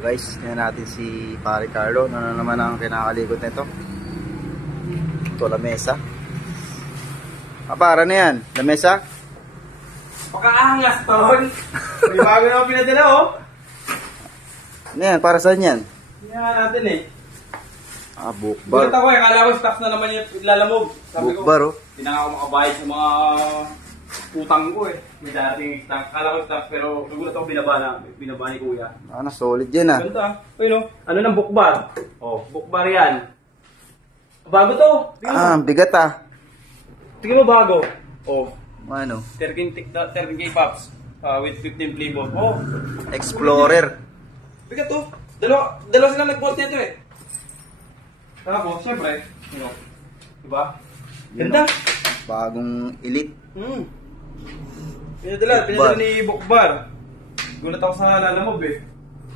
Guys, tingnan natin si Pare Carlo. Ano na naman ang kinakalikot nito? Ito, lamesa. Para na yan? Lamesa? Pagkaangas, tol. May bago na ako pinadala, oh. Ano yan? Para saan yan? Hindi natin eh. Bukbar. Gulat ako eh. Kala ko stocks na naman yung lalamog. Sabi Bukbar, ko, hindi na ako makabayad sa mga utang ko eh. May darating stocks. Kala ko stocks pero nagulat ako binaba ni kuya. Solid yan ah. Ganda ah. Ayun oh. Ano ng bukbar? Oh, bukbar yan. Bago to. Bigat ah. Tingnan mo bago. Oh. Ano? 13K pops. With 15 flavor. Oh. Explorer. Bigat to. Dalawa sila nag-bolt nito eh. Tapos, syempre, diba? Ganda. Bagong elite. Pinadala ni Bukbar. Gulat ako sa lalamog eh.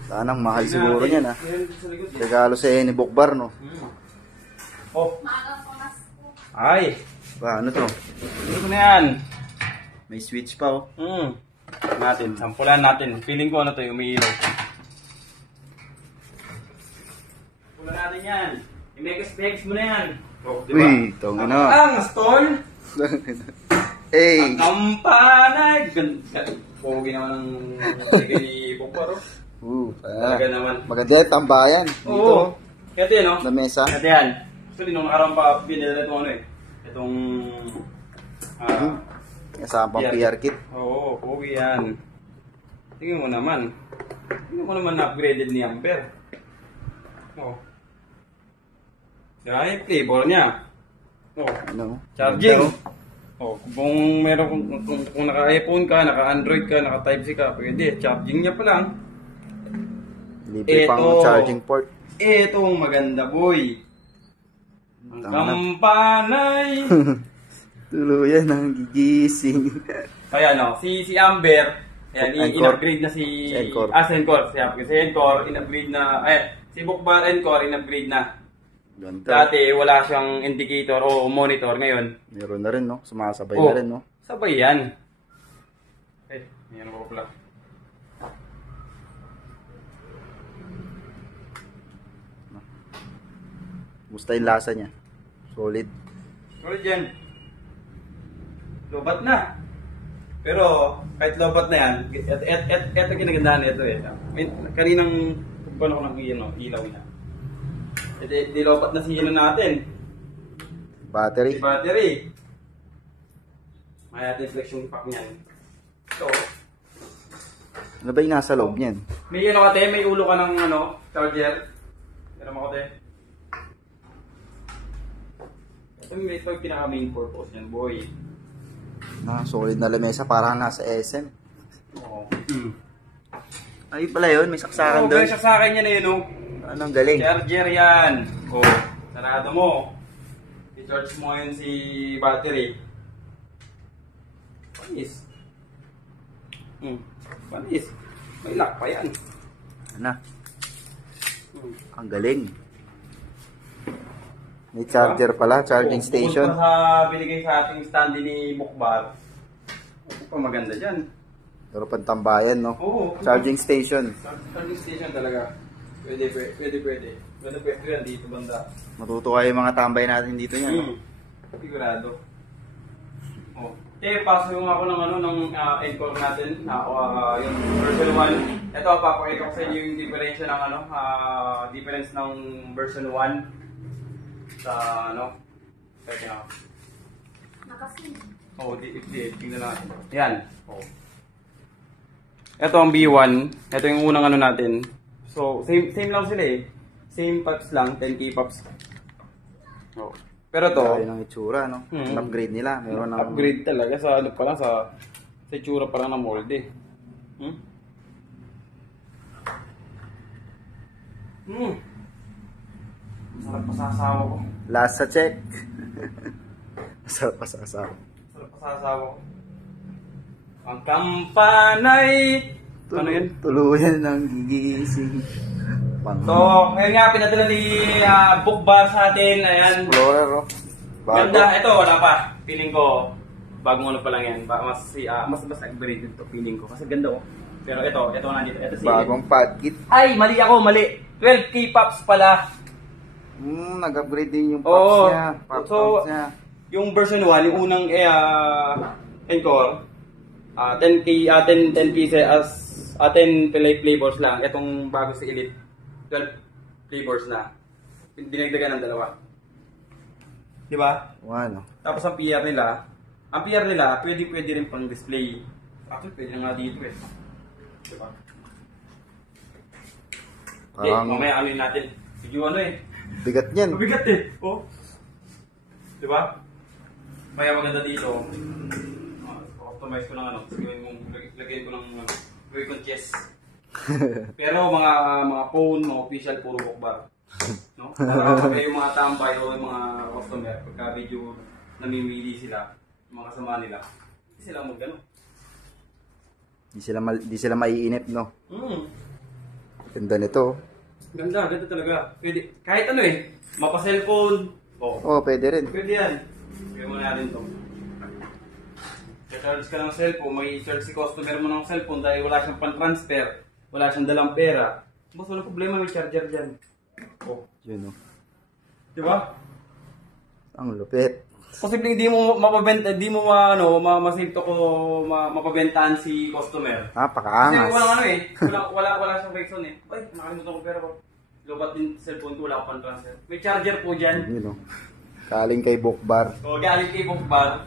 Sanang mahal siguro niyan ah. Regalo sa ni Bukbar no. Oh. Ay. Ano to? Ito na yan. May switch pa oh. Sampulan natin. Feeling ko ano to yung umiilaw. Sampulan natin yan. I-megas mo na yan. Oh, diba? Uy, ito nga na. Astol! Hey! Kampanay! Pogi naman ang lagay ni Bukbar, oh. Talaga naman. Maganda yung tambayan. Oo. Kaya yan, no? Lamesa. Kaya yan. Actually, nung nakarang pa, pinadala itong ano eh. Itong... Kasama pang PR kit. Oo, pogi yan. Tingnan mo naman. Na-upgraded ni Amper. Oo. Yan yung flavor niya. Oh. Ano? Charging. Oh, kung naka-iPhone ka, naka-Android ka, naka-Type-C ka, pwede. Charging niya pa lang. Libre pang charging port. Etong maganda, boy. Ang kampanay. Tuluyan ang gigising. Kaya no, si Amber, ayan, in-upgrade na si Encore. Encore. Si Encore, in-upgrade na, si Bukbar Encore, in-upgrade na. Ganda. Dati wala siyang indicator o monitor, ngayon meron na rin no, sumasabay na rin no. Sabay yan. Yan ako pala. Musta yung lasa niya? Solid. Solid yan. Lobat na. Pero kahit lobat na yan, eto ginagandahan nito eh. Kaninang paano ko ng ilaw niya. Di lobat na si natin. Battery. Si battery. May ating flexion pack niyan. So, ano ba yung nasa loob niyan? may may ulo ka ng charger. Meron ako ito yung pinaka main purpose niyan, boy. Solid na lamesa, parang nasa SM. Oo. Ay pala yun, may saksakan doon. May saksakan niya na yun, oh. Anong galing? Charger yan. Oh, sarado mo. I-charge mo yun si battery. Panis. Panis. May lock pa yan. Ano? Ang galing. May charger pala, charging station. Bukod pa sa binigay sa ating stand ni Bukbar. Ito pa maganda dyan. Pero pantambayan, no? Oo. Charging station. Charging station talaga. Pwede. Pwede yan dito banda. Matutuwa yung mga tambay natin dito yan. Sigurado. Oh. Paso yung ako ng Encore natin, yung version 1. Ito, papakita ko sa inyo yung difference ng difference ng version 1 sa pwede na. Nakasin. Oh, tingnan natin. Yan. Oh. Ito ang B1. Ito yung unang natin. So, same lang sila eh. Same pops lang, 10K pops. Oh. Pero to, Ayun ang itsura, no? Ang upgrade nila. Meron ng upgrade talaga sa pa lang sa itsura pa lang ng molde. Sarap pa sa asawa ko. lasa check. Masarap pa sa asawa. Sarap pa sa asawa ko. Ang kampanay. Ano yun? Tuluyan ng gigising. So, ngayon nga, pinadala ni Bukbar sa atin. Ayan. Explorer, oh. Bago. Ganda. Ito, wala pa. Feeling ko, bagong pa lang yan. Mas upgraded to feeling ko. Kasi ganda, oh. Pero ito nandito. Ito si Bagong pad kit. Ay, mali ako, mali. 12K pops pala. Nag-upgrade din yung Oo. pops niya. Pops So, niya. yung version 1, yung unang Encore, 10K, 10 pieces as 10 flavors lang. Itong bago sa Elite, 12 flavors na. Dinagdagan ng dalawa. Di ba? Ano? Tapos ang PR nila, pwede rin pang display. Actually, pwede nga dito eh. Di ba? Mamaya ano natin. Sige ano eh. Bigat niyan. Mabigat eh. Oh. Di ba? Kaya maganda dito. Customize ko ng ano. Lagyan ko ng gawin kong chest. Pero mga phone, mga official, puro bokbar. No? Para yung mga tambay o yung mga customer, pagka video namimili sila, yung mga kasama nila, hindi sila mag-ano. Di sila maiinip, no? Ganda nito. Ganda talaga. Pwede, kahit ano eh, mapa-cellphone. Pwede rin. Pwede yan. Pwede mo natin ito. Charge ka ng cellphone, may charge si customer mo ng cellphone dahil wala siyang pan-transfer, wala siyang dalang pera. Boss, walang problema, may charger dyan. Yun, no? Di ba? Ang lupit. Posibleng di mo masave to ko mapabentahan si customer. Kasi Pakaangas. walang ano eh, wala siyang reason eh. Ay, nakalimutan ko pera ko. Lobat din cellphone ko, wala ko pan-transfer. May charger po dyan. Yun, no? Kaling kay Bokbar. So, galing kay Bokbar.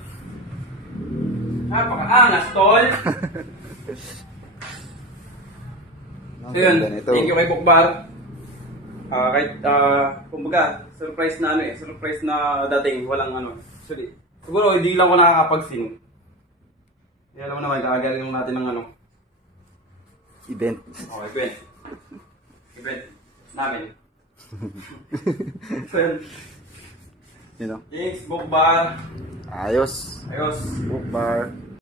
Napakaangas, tol! Ang So yun, ganda nito. thank you kay Bokbar. Kumbaga, surprise na dating, walang ano. Siguro hindi lang ko nakakapag-sing. Kaya alam mo naman, kakagaling lang natin ng ano. Event. Okay, event namin. So yun, Yun, no? thanks Bokbar. Ayos. Ayos. Bokbar.